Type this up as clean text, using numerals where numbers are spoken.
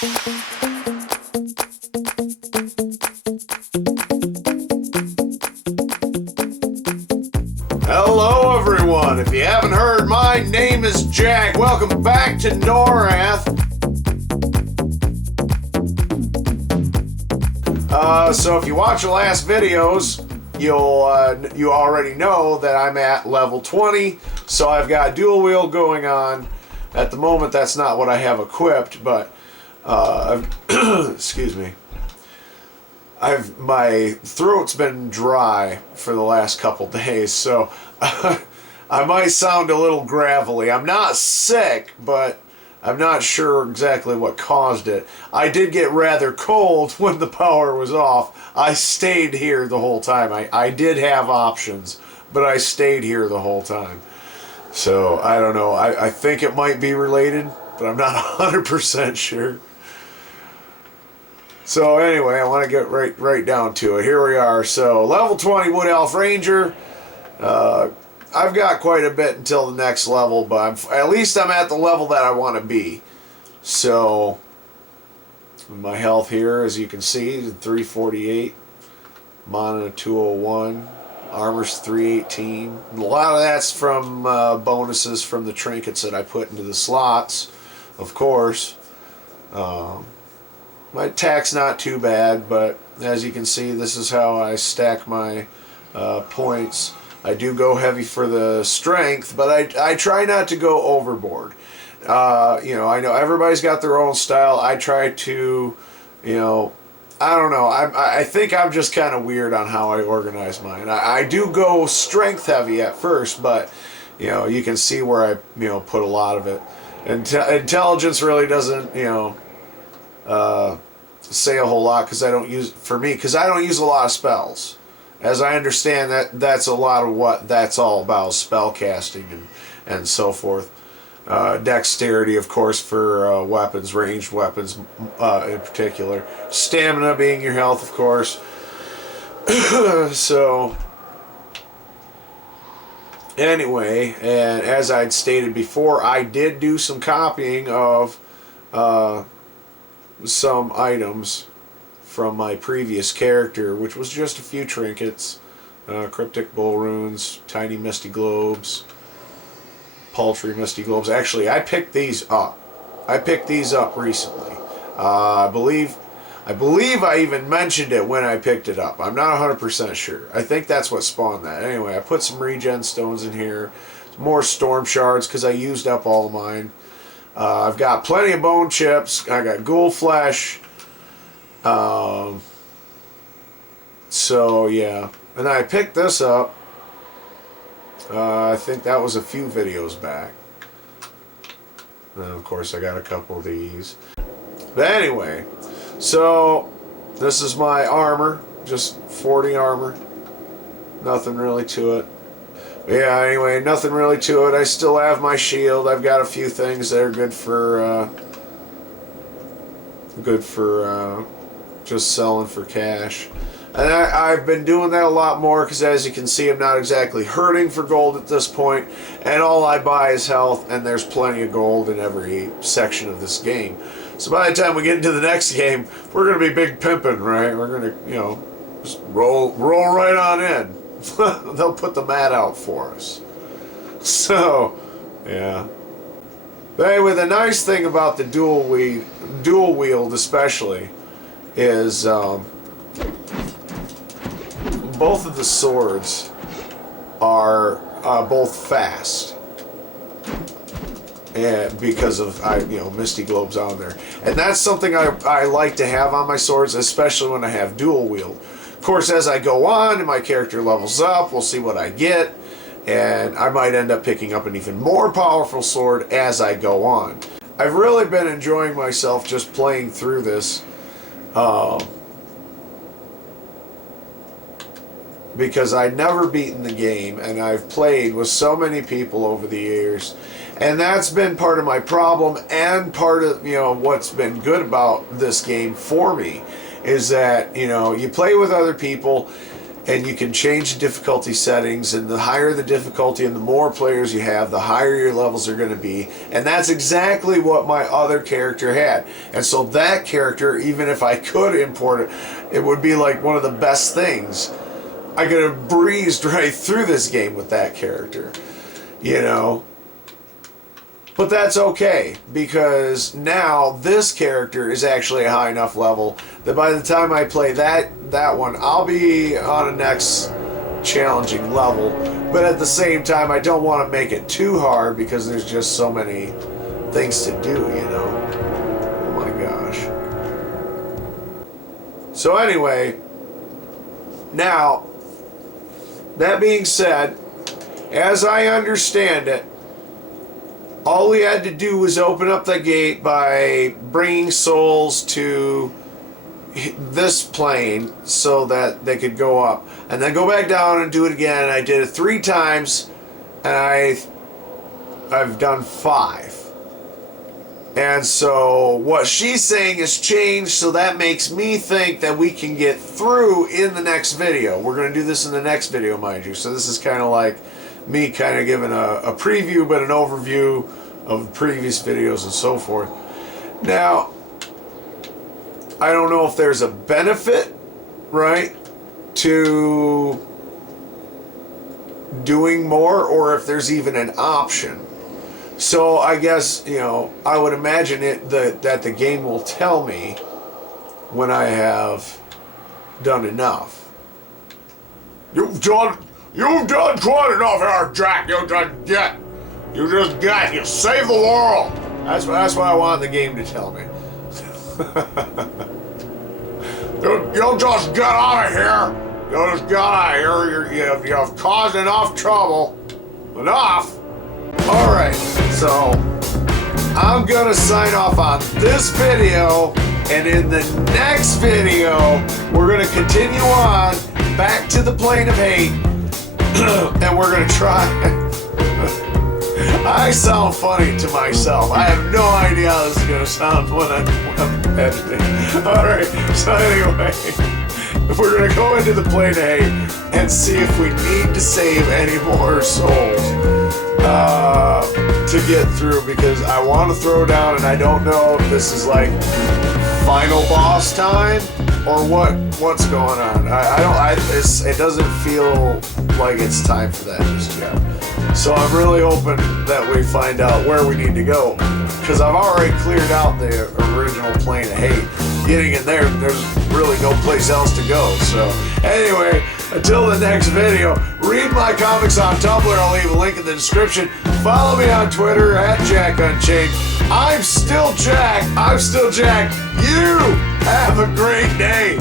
Hello everyone, if you haven't heard, my name is Jack. Welcome back to Norath. So if you watch the last videos, you already know that I'm at level 20, so I've got dual wield going on. At the moment that's not what I have equipped, but excuse me. My throat's been dry for the last couple days, so I might sound a little gravelly. I'm not sick, but I'm not sure exactly what caused it. I did get rather cold when the power was off. I stayed here the whole time. I did have options, but I stayed here the whole time. So I don't know. I think it might be related, but I'm not 100% sure. So anyway, I want to get right down to it. Here we are. So level 20 Wood Elf Ranger. I've got quite a bit until the next level, but at least I'm at the level that I want to be. So my health here, as you can see, is 348, mana 201, armor's 318. A lot of that's from bonuses from the trinkets that I put into the slots, of course. My attack's not too bad, but as you can see, this is how I stack my points. I do go heavy for the strength, but I try not to go overboard. You know, I know everybody's got their own style. I try to, you know, I don't know. I think I'm just kind of weird on how I organize mine. I do go strength heavy at first, but, you know, you can see where I, you know, put a lot of it. Intelligence really doesn't, you know, say a whole lot because I don't use, for me, because I don't use a lot of spells. As I understand, that's a lot of what that's all about, spell casting and so forth. Dexterity, of course, for weapons, ranged weapons in particular. Stamina being your health, of course. So anyway, and as I'd stated before, I did do some copying of some items from my previous character, which was just a few trinkets, cryptic bull runes, tiny misty globes, paltry misty globes. Actually, I picked these up. I picked these up recently. I believe I even mentioned it when I picked it up. I'm not 100% sure. I think that's what spawned that. Anyway, I put some regen stones in here, some more storm shards because I used up all of mine. I've got plenty of bone chips. I got ghoul flesh. So yeah, and I picked this up. I think that was a few videos back. And of course, I got a couple of these. But anyway, so this is my armor, just 40 armor. Nothing really to it. Yeah, anyway, nothing really to it. I still have my shield. I've got a few things that are good for just selling for cash. And I've been doing that a lot more because, as you can see, I'm not exactly hurting for gold at this point, and all I buy is health, and there's plenty of gold in every section of this game. So by the time we get into the next game, we're going to be big pimping, right? We're going to, you know, just roll right on in. They'll put the mat out for us. So, yeah. But anyway, the nice thing about the dual wield especially is both of the swords are both fast, and because of Misty Globes on there, and that's something I like to have on my swords, especially when I have dual wield. Of course, as I go on and my character levels up, we'll see what I get, and I might end up picking up an even more powerful sword as I go on. I've really been enjoying myself just playing through this. Because I'd never beaten the game, and I've played with so many people over the years, and that's been part of my problem, and part of what's been good about this game for me is that you play with other people, and you can change the difficulty settings, and the higher the difficulty and the more players you have, the higher your levels are going to be. And that's exactly what my other character had. And so that character, even if I could import it, it would be like one of the best things. I could have breezed right through this game with that character, you know. But that's okay, because now this character is actually a high enough level that by the time I play that one, I'll be on a next challenging level. But at the same time, I don't want to make it too hard because there's just so many things to do, you know. Oh my gosh. So anyway, now, that being said, as I understand it, all we had to do was open up the gate by bringing souls to this plane so that they could go up, and then go back down and do it again. I did it 3 times, and I've done 5. And so what she's saying has changed, so that makes me think that we can get through in the next video. We're going to do this in the next video, mind you. So this is kind of like me kind of giving a preview, but an overview of previous videos and so forth. Now, I don't know if there's a benefit, right, to doing more, or if there's even an option. So I guess, you know, I would imagine that the game will tell me when I have done enough. You've done quite enough here, Jack. You saved the world. That's what I want the game to tell me. you just get out of here. You just get out of here. You have caused enough trouble. Enough. All right. So I'm gonna sign off on this video, and in the next video, we're gonna continue on back to the plane of hate, and we're gonna try. I sound funny to myself. I have no idea how this is gonna sound when I'm editing. All right. So anyway, we're gonna go into the plane of hate and see if we need to save any more souls to get through, because I want to throw down, and I don't know if this is like final boss time or what's going on. It doesn't feel like it's time for that just yet. So I'm really hoping that we find out where we need to go, because I've already cleared out the original plane of hate. Getting in there, there's really no place else to go. So anyway, until the next video, read my comics on Tumblr. I'll leave a link in the description. Follow me on Twitter @JackUnchained. I'm still Jack. You have a great day.